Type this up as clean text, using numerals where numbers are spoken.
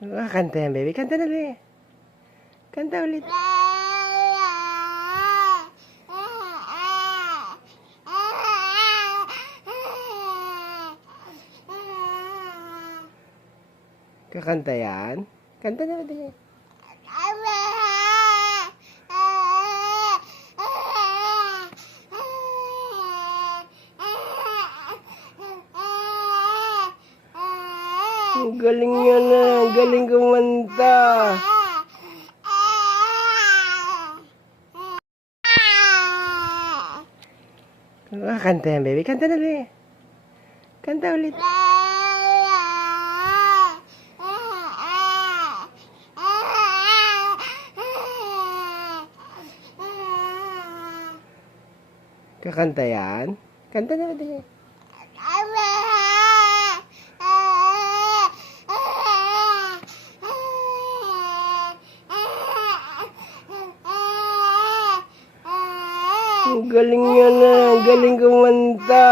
Kanta yan, baby. Kanta na ulit. Kanta ulit. Kakanta yan? Kanta na ulit. Ang galing yan na. Galing kumanta. Kanta yan, baby. Kanta na ulit. Kanta ulit. Kakanta yan? Kanta na ulit. Ang galing yan na. Galing kumanta.